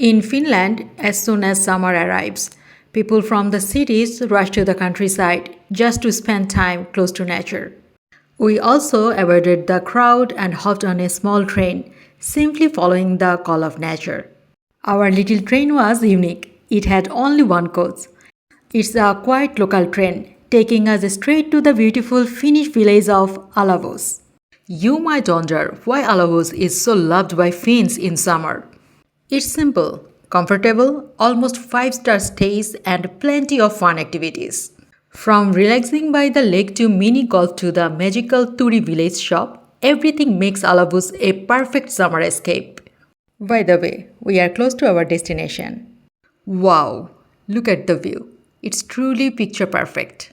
In Finland, as soon as summer arrives, people from the cities rush to the countryside just to spend time close to nature. We also avoided the crowd and hopped on a small train, simply following the call of nature. Our little train was unique. It had only one coach. It's a quiet local train, taking us straight to the beautiful Finnish village of Alavos. You might wonder why Alavos is so loved by Finns in summer. It's simple, comfortable, almost 5-star stays, and plenty of fun activities. From relaxing by the lake to mini golf to the magical Turi village shop, everything makes Alavus a perfect summer escape. By the way, we are close to our destination. Wow, look at the view. It's truly picture perfect.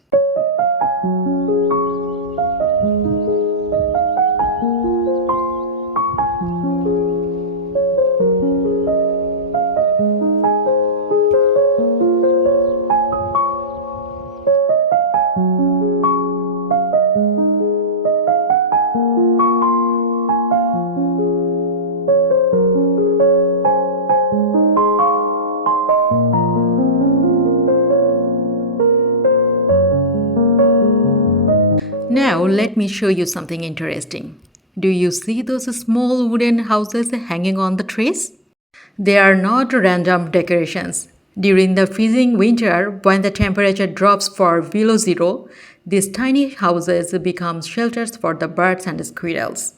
Now, let me show you something interesting. Do you see those small wooden houses hanging on the trees? They are not random decorations. During the freezing winter, when the temperature drops for below zero, these tiny houses become shelters for the birds and squirrels.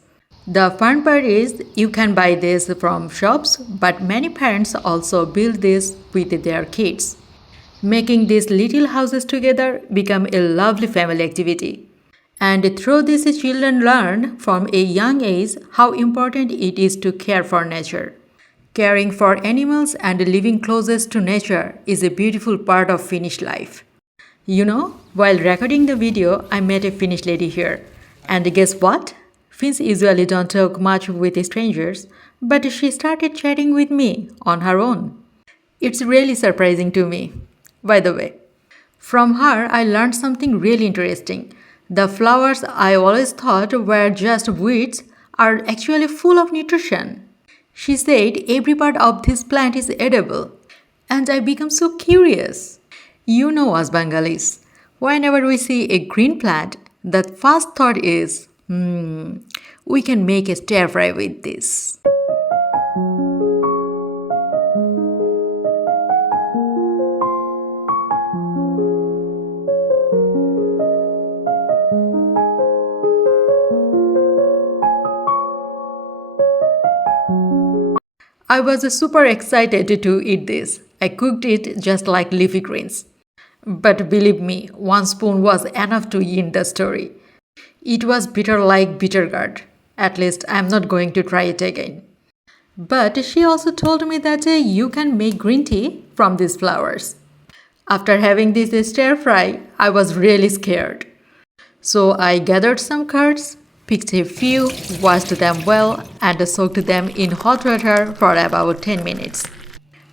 The fun part is you can buy this from shops, but many parents also build this with their kids. Making these little houses together become a lovely family activity. And through this, children learn from a young age how important it is to care for nature. Caring for animals and living closest to nature is a beautiful part of Finnish life. While recording the video, I met a Finnish lady here. And guess what? Finns usually don't talk much with strangers, but she started chatting with me on her own. It's really surprising to me. By the way, from her, I learned something really interesting. The flowers I always thought were just weeds are actually full of nutrition. She said every part of this plant is edible. And I become so curious. You know us Bengalis. Whenever we see a green plant, the first thought is, we can make a stir fry with this. I was super excited to eat this. I cooked it just like leafy greens. But believe me, one spoon was enough to end the story. It was bitter like bitter gourd. At least I'm not going to try it again. But she also told me that you can make green tea from these flowers. After having this stir fry, I was really scared. So I gathered some curds, picked a few, washed them well, and soaked them in hot water for about 10 minutes.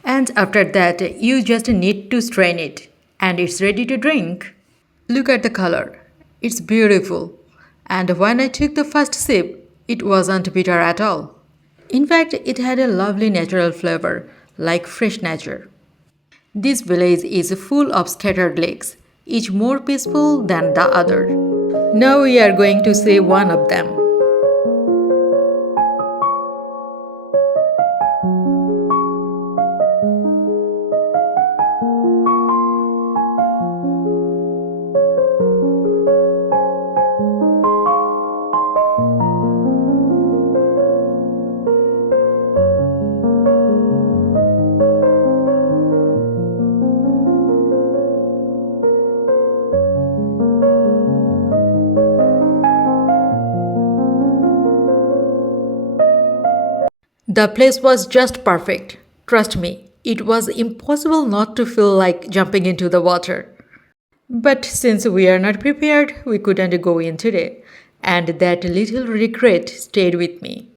And after that, you just need to strain it, and it's ready to drink. Look at the color. It's beautiful. And when I took the first sip, it wasn't bitter at all. In fact, it had a lovely natural flavor, like fresh nature. This village is full of scattered lakes, each more peaceful than the other. Now we are going to see one of them. The place was just perfect. Trust me, it was impossible not to feel like jumping into the water. But since we are not prepared, we couldn't go in today, and that little regret stayed with me.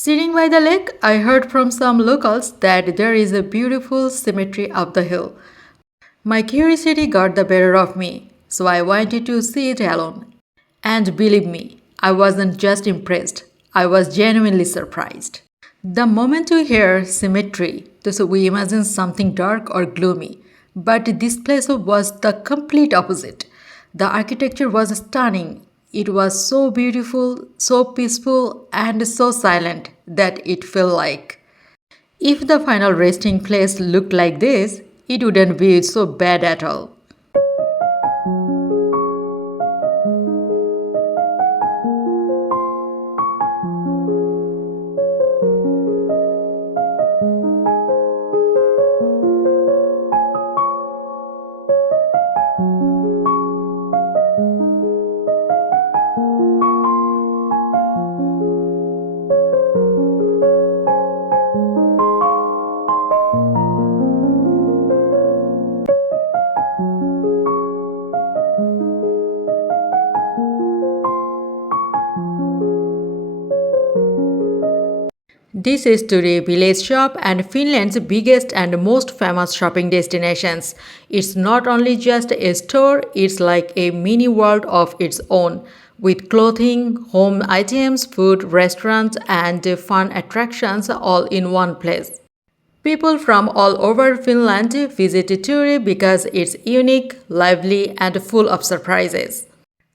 Sitting by the lake, I heard from some locals that there is a beautiful cemetery up the hill. My curiosity got the better of me, so I wanted to see it alone. And believe me, I wasn't just impressed, I was genuinely surprised. The moment we hear cemetery, so we imagine something dark or gloomy, but this place was the complete opposite. The architecture was stunning. It was so beautiful, so peaceful, and so silent that it felt like if the final resting place looked like this, it wouldn't be so bad at all. This is today Village Shop and Finland's biggest and most famous shopping destinations. It's not only just a store, it's like a mini world of its own, with clothing, home items, food, restaurants, and fun attractions all in one place. People from all over Finland visit Turku because it's unique, lively, and full of surprises.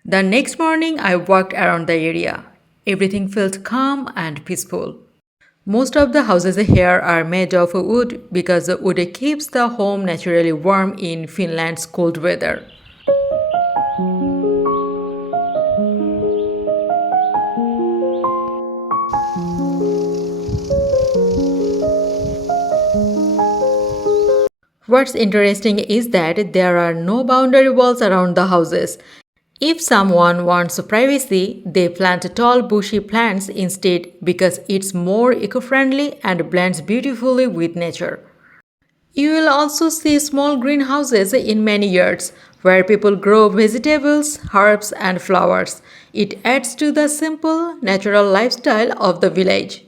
The next morning, I walked around the area. Everything felt calm and peaceful. Most of the houses here are made of wood because wood keeps the home naturally warm in Finland's cold weather. What's interesting is that there are no boundary walls around the houses. If someone wants privacy, they plant tall bushy plants instead because it's more eco-friendly and blends beautifully with nature. You will also see small greenhouses in many yards where people grow vegetables, herbs, and flowers. It adds to the simple, natural lifestyle of the village.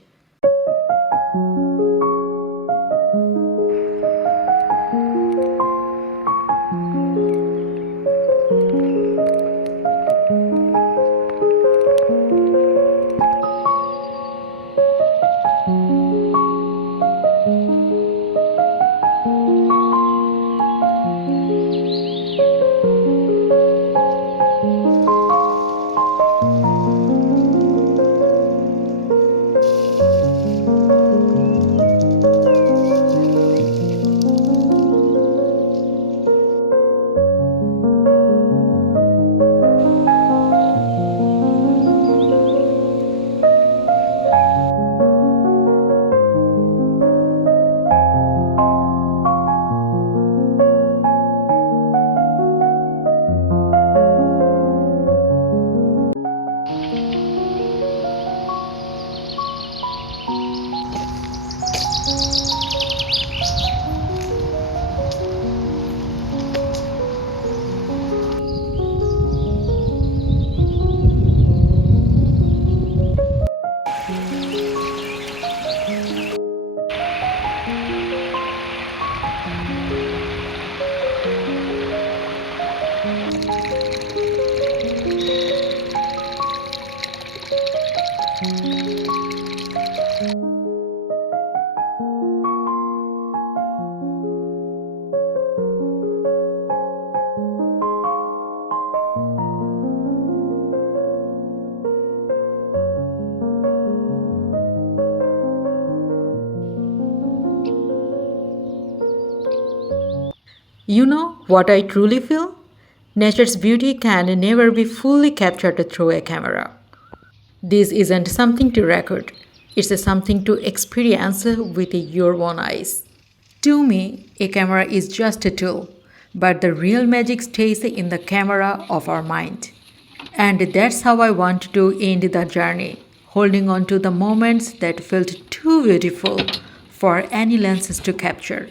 You know what I truly feel? Nature's beauty can never be fully captured through a camera. This isn't something to record, it's a something to experience with your own eyes. To me, a camera is just a tool, but the real magic stays in the camera of our mind. And that's how I want to end the journey, holding on to the moments that felt too beautiful for any lenses to capture.